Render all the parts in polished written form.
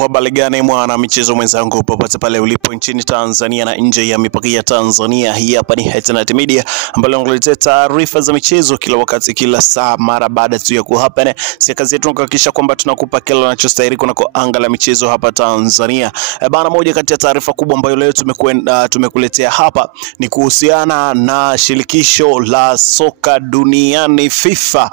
Habari gani mwana michezo mwenzangu popote pale ulipo nchini Tanzania na nje ya mipaka ya Tanzania. Hii hapa ni Hetenet Media ambayo inakuletea taarifa za michezo kila wakati kila saa mara baada tu ya kuhappen. Si kazi yetu kuhakikisha kwamba tunakupa kila unachostahili kunako anga la michezo hapa Tanzania. Bana, moja kati ya taarifa kubwa ambayo leo tumekuletea hapa ni kuhusiana na shirikisho la soka duniani FIFA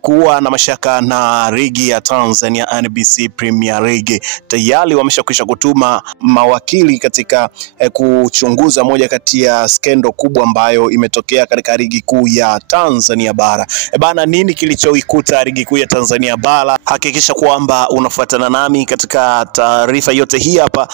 kuwa na mashaka na ligi ya Tanzania NBC Premier League. Tayari wameshakwisha kutuma mawakili katika kuchunguza moja kati ya skendo kubwa ambayo imetokea katika ligi kuu ya Tanzania bara. Bana, nini kilichoikuta ligi kuu ya Tanzania bara? Hakikisha kwamba unafuatana nami katika taarifa yote hii hapa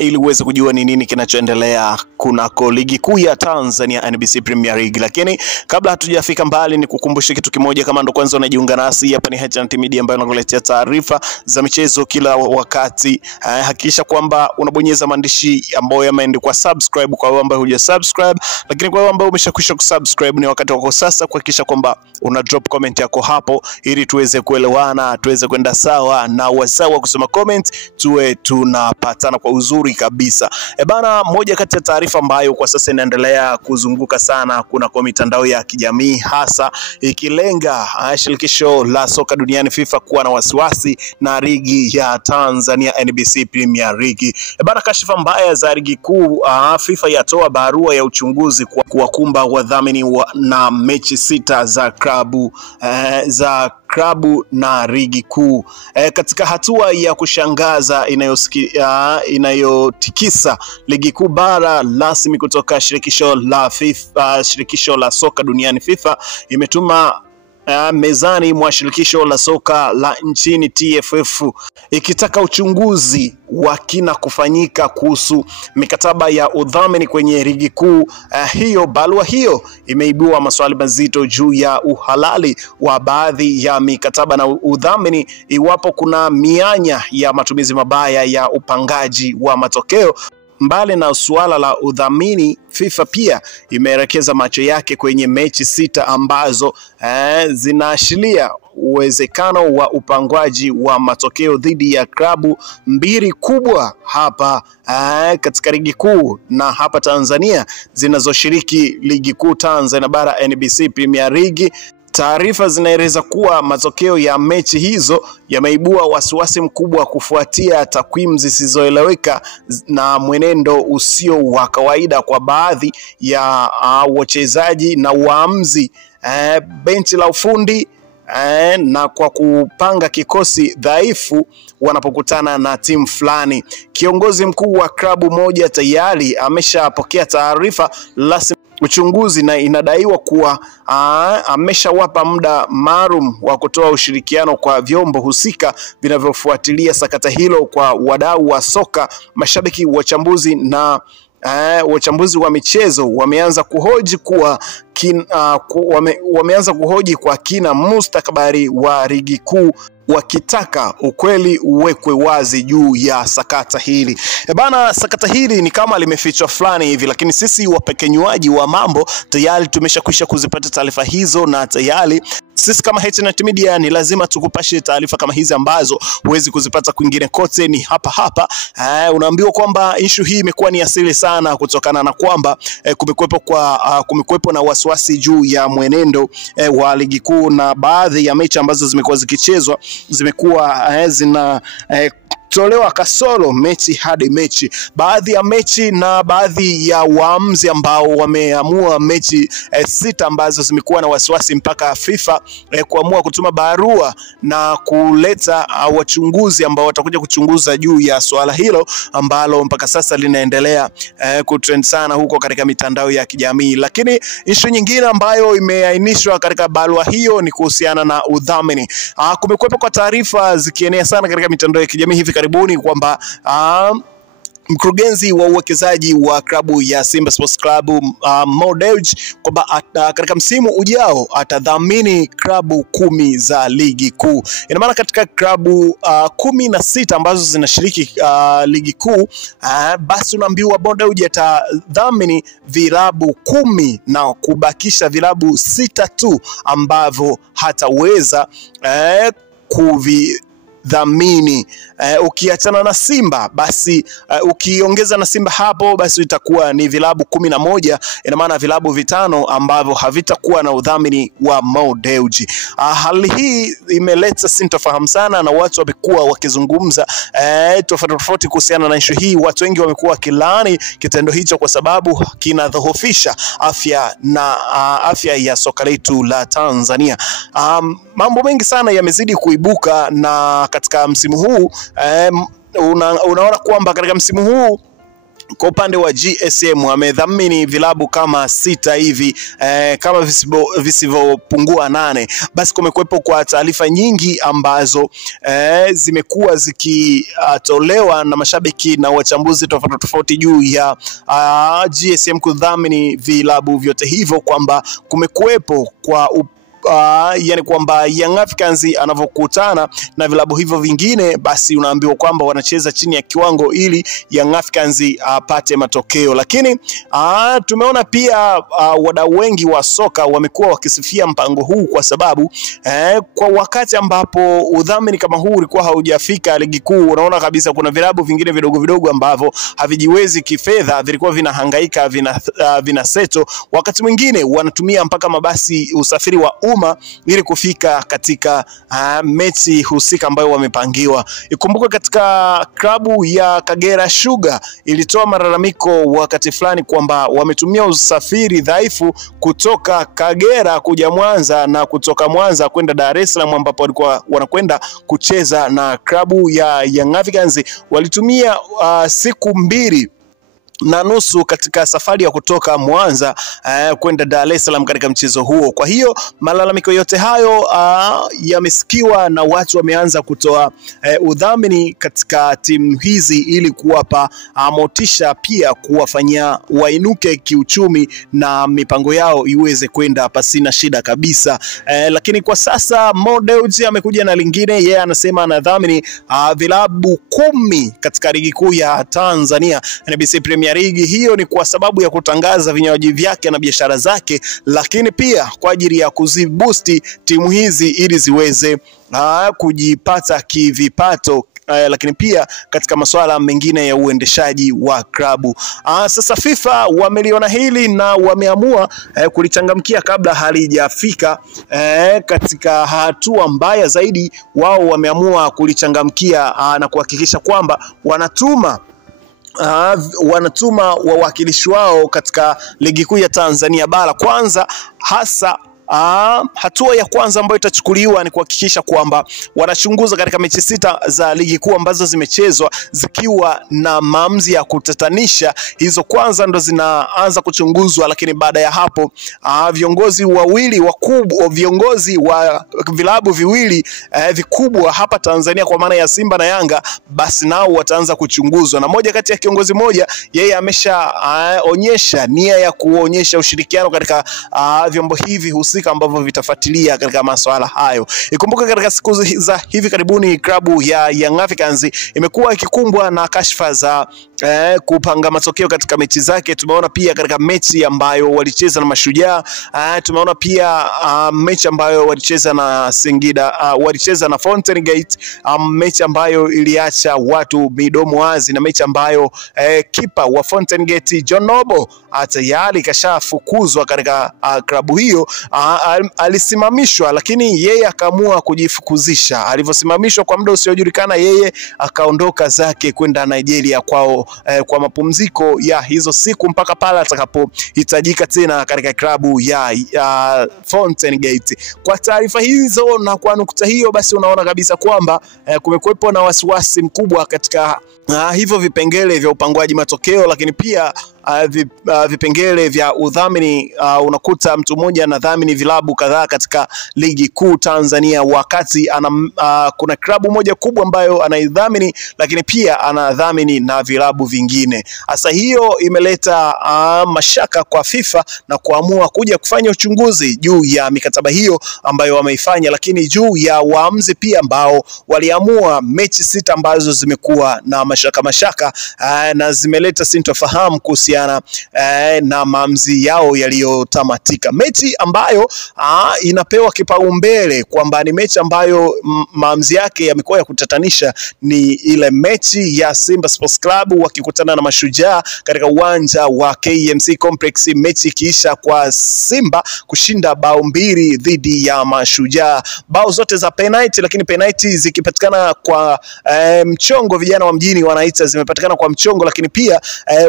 ili uweze kujua ni nini kinachoendelea kunako ligi kuu ya Tanzania NBC Premier League. Lakini kabla hatujafika mbali, ni kukumbusha kitu kimoja. Kama ndo kwanza unajiunga nasi, hapa ni Hetenet Media ambayo inakuletea taarifa za michezo kila wakati. Hakikisha kwamba unabonyeza maandishi ambayo yameandikwa subscribe kwa wale ambao hujasubscribe, lakini kwa wale ambao umeshakwisha kusubscribe ni wakati wako sasa kuhakikisha kwamba una drop comment yako hapo ili tuweze kuelewana, tuweze kwenda sawa na wasawa kusoma comment, tuwe tunapatana kwa uzuri kabisa. Bana, moja kati ya taarifa ambayo kwa sasa inaendelea kuzunguka sana kuna kwa mitandao ya kijamii, hasa ikilenga shirikisho la soka duniani FIFA kuwa na wasiwasi na ligi ya Tanzania NBC Premier League. Bana, kashifa mbaya za ligi kuu, FIFA yatoa barua ya uchunguzi kuwakumba wadhamini na mechi 6 za klabu na ligi kuu. Katika hatua ya kushangaza inayotikisa ligi kuu bara, rasmi kutoka shirikisho la soka duniani FIFA imetuma mezani mwa shirikisho la soka la nchini TFF ikitaka uchunguzi wa kina kufanyika kuhusu mikataba ya udhamini kwenye ligi kuu. Barua hiyo imeibua maswali mazito juu ya uhalali wa baadhi ya mikataba na udhamini, iwapo kuna mianya ya matumizi mabaya ya upangaji wa matokeo. Mbali na suala la udhamini, FIFA pia imeelekeza macho yake kwenye mechi 6 ambazo zinaashiria uwezekano wa upangwaji wa matokeo dhidi ya klabu 2 kubwa hapa katika ligi kuu na hapa Tanzania zinazoshiriki ligi kuu Tanzania bara NBC Premier League. Taarifa zinaeleza kuwa matokeo ya mechi hizo yameibua wasiwasi mkubwa kufuatia takwimu zisizoeleweka na mwenendo usio wa kawaida kwa baadhi ya wachezaji na waamuzi, benchi la ufundi na kwa kupanga kikosi dhaifu wanapokutana na timu fulani. Kiongozi mkuu wa klabu moja tayari ameshapokea taarifa rasmi uchunguzi na inadaiwa kuwa ameshawapa muda maalum wa kutoa ushirikiano kwa vyombo husika vinavyofuatilia sakata hilo. Kwa wadau wa soka, mashabiki, wachambuzi na wachambuzi wa michezo wameanza kuhoji kwa kina mustakabali wa ligi kuu, wakitaka ukweli uwekwe wazi juu ya sakata hili. Bana, sakata hili ni kama limefichwa fulani hivi, lakini sisi wapekenyuaji wa mambo tayari tumeshakwisha kuzipata taarifa hizo, na tayari sisi kama Hetenet Media ni lazima tukupashe taarifa kama hizi ambazo huwezi kuzipata kwingine kote, ni hapa hapa. Unaambiwa kwamba issue hii imekuwa ni asili sana kutokana na kwamba kumekuwepo na wasiwasi juu ya mwenendo wa ligi kuu, na baadhi ya mechi ambazo zimekuwa zikichezwa zimekuwa tolewa kasoro mechi hadi mechi. Baadhi ya mechi na baadhi ya waamuzi ambao wameamua mechi 6 ambazo zimekuwa na wasiwasi mpaka FIFA kuamua kutuma barua na kuleta wachunguzi ambao watakuja kuchunguza juu ya swala hilo ambalo mpaka sasa linaendelea kutrend sana huko katika mitandao ya kijamii. Lakini issue nyingine ambayo imeainishwa katika barua hiyo ni kuhusiana na udhamini. Kumekuwepo kwa taarifa zikienea sana katika mitandao ya kijamii hivi karibuni kwamba mkurugenzi wa uwekezaji wa klabu ya Simba Sports Club Mo Dewji kwamba katika msimu ujao atadhamini klabu 10 za ligi kuu. Ina maana katika klabu 16 ambazo zinashiriki ligi kuu, basi unaambiwa Mo Dewji atadhamini vilabu 10 na kubakisha vilabu 6 tu ambavyo hataweza dhamini ukiachana na Simba basi ukiongeza na Simba hapo basi itakuwa ni vilabu 11. Ina maana vilabu vitano ambavyo havitakuwa na udhamini wa Mo Dewji. Hali hii imeleta sintofahamu sana na watu wamekuwa wakizungumza tofauti kuhusiana na issue hii. Watu wengi wamekuwa wakilaani kitendo hicho kwa sababu kinadhoofisha afya ya soka letu la Tanzania. Mambo mengi sana yamezidi kuibuka na katika msimu huu unaona kwamba katika msimu huu kwa upande wa GSM wamedhamini vilabu kama 6 hivi kama visivyopungua 8. Basi kumekuwepo kwa taarifa nyingi ambazo zimekuwa zikitolewa na mashabiki na wachambuzi tofauti juu ya GSM kudhamini vilabu vyote hivyo, kwamba kumekuwepo kwa yani kwamba Young Africans anavokutana na vilabu hivyo vingine basi unaambiwa kwamba wanacheza chini ya kiwango ili Young Africans apate matokeo. Lakini tumeona pia wadau wengi wa soka wamekuwa wakisifia mpango huu kwa sababu kwa wakati ambapo udhamini kama huu ulikuwa haujafika ligi kuu, unaona kabisa kuna vilabu vingine vidogo ambavyo havijiwezi kifedha, vilikuwa vinahangaika vina seto, wakati mwingine wanatumia mpaka mabasi usafiri wa ili kufika katika mechi husika ambayo wamepangiwa. Ikumbuke katika klabu ya Kagera Sugar ilitoa malalamiko wakati fulani kwamba wametumia usafiri dhaifu kutoka Kagera kuja Mwanza na kutoka Mwanza kwenda Dar es Salaam ambapo walikuwa wanakwenda kucheza na klabu ya Young Africans. Walitumia siku 2.5 katika safari ya kutoka Mwanza kwenda Dar es Salaam katika mchezo huo. Kwa hiyo malalamiko yote hayo yamesikiwa na watu wameanza kutoa udhamini katika timu hizi ili kuwapa motisha, pia kuwafanyia wainuke kiuchumi na mipango yao iweze kwenda pasina shida kabisa. Lakini kwa sasa Mo Dewji amekuja na lingine. Yeye anasema anadhamini vilabu 10 katika ligi kuu ya Tanzania, NBC Premier League. Hiyo ni kwa sababu ya kutangaza vinywaji vyake na biashara zake, lakini pia kwa ajili ya kuziboosti timu hizi ili ziweze kujipata kivipato, lakini pia katika masuala mengine ya uendeshaji wa klabu. Sasa FIFA wameliona hili na wameamua kulichangamkia kabla halijafika katika hatua mbaya zaidi. Wao wameamua kulichangamkia na kuhakikisha kwamba wanatuma wawakilishi wao katika ligi kuu ya Tanzania bara. Kwanza hasa hatua ya kwanza ambayo itachukuliwa ni kuhakikisha kwamba wanachunguza katika mechi 6 za ligi kuu ambazo zimechezwa zikiwa na maamuzi ya kutatanisha. Hizo kwanza ndo zinaanza kuchunguzwa, lakini baada ya hapo viongozi wawili wakubwa, viongozi wa vilabu viwili vikubwa hapa Tanzania kwa maana ya Simba na Yanga, basi nao wataanza kuchunguzwa. Na moja kati ya kiongozi moja yeye ameshaonyesha nia ya kuonyesha ushirikiano katika vyombo hivi husika ambavyo vitafuatilia katika masuala hayo. Ikumbuke katika siku za hivi karibuni klabu ya Young Africans imekuwa ikikumbwa na kashfa za kupanga matokeo katika mechi zake. Tumeona pia katika mechi ambayo walicheza na Mashujaa, tumeona pia mechi ambayo walicheza na Singida, walicheza na Fountain Gate, mechi ambayo iliacha watu midomo wazi, na mechi ambayo kipa wa Fountain Gate John Noble tayari kashafukuzwa katika klabu hiyo. Alisimamishwa, lakini yeye akaamua kujifukuzisha. Alivyosimamishwa kwa muda usiojulikana, yeye akaondoka zake kwenda Nigeria kwao kwa mapumziko ya hizo siku mpaka pale atakapohitajika tena katika klabu ya Fountain Gate. Kwa taarifa hizo na kwa nukta hiyo, basi unaona kabisa kwamba kumekuwepo na wasiwasi mkubwa katika hivyo vipengele vya upangwaji matokeo, lakini pia vipengele vya udhamini. Unakuta mtu mmoja anadhamini vilabu kadhaa katika ligi kuu Tanzania, wakati kuna klabu moja kubwa ambayo anaidhamini, lakini pia anadhamini na vilabu vingine. Hasa hiyo imeleta mashaka kwa FIFA na kuamua kuja kufanya uchunguzi juu ya mikataba hiyo ambayo wameifanya, lakini juu ya waamuzi pia ambao waliamua mechi 6 ambazo zimekuwa na mashaka na zimeleta sintofahamu kuhusu kuhusiana na maamuzi yao yaliyotamatika. Mechi ambayo inapewa kipaumbele kwamba ni mechi ambayo maamuzi yake yamekuwa ya kutatanisha ni ile mechi ya Simba Sports Club wakikutana na Mashujaa katika uwanja wa KMC Complex, mechi ikiisha kwa Simba kushinda bao 2 dhidi ya Mashujaa, bao zote za penalty, lakini penalty zikipatikana kwa mchongo, vijana wa mjini wanaita zimepatikana kwa mchongo, lakini pia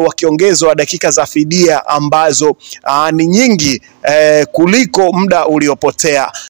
wakiongezwa dakika za fidia ambazo ni nyingi kuliko muda uliopotea.